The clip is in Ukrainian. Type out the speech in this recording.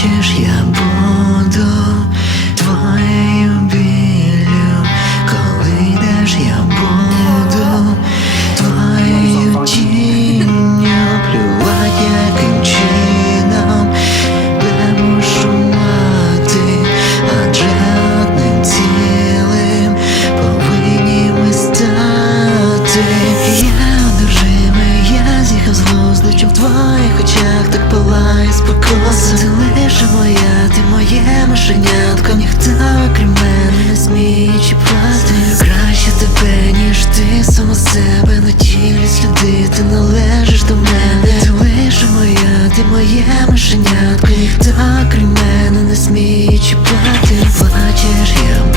хочеш, я буду твоєю білю, коли йдеш, я буду твоєю тінню, плювать яким чином не мушу мати, адже одним цілим повинні ми стати. Я одержимий, я з'їхав з глузду, чим в твоїх очах так палає. Мишенятка ніхто крім мене не сміє чіпати. Краще тебе, ніж ти сама себе на тілі сліди Ти належиш до мене. Ти лише моя, ти моє мишенятка ніхто крім мене не сміє чіпати. Бачиш я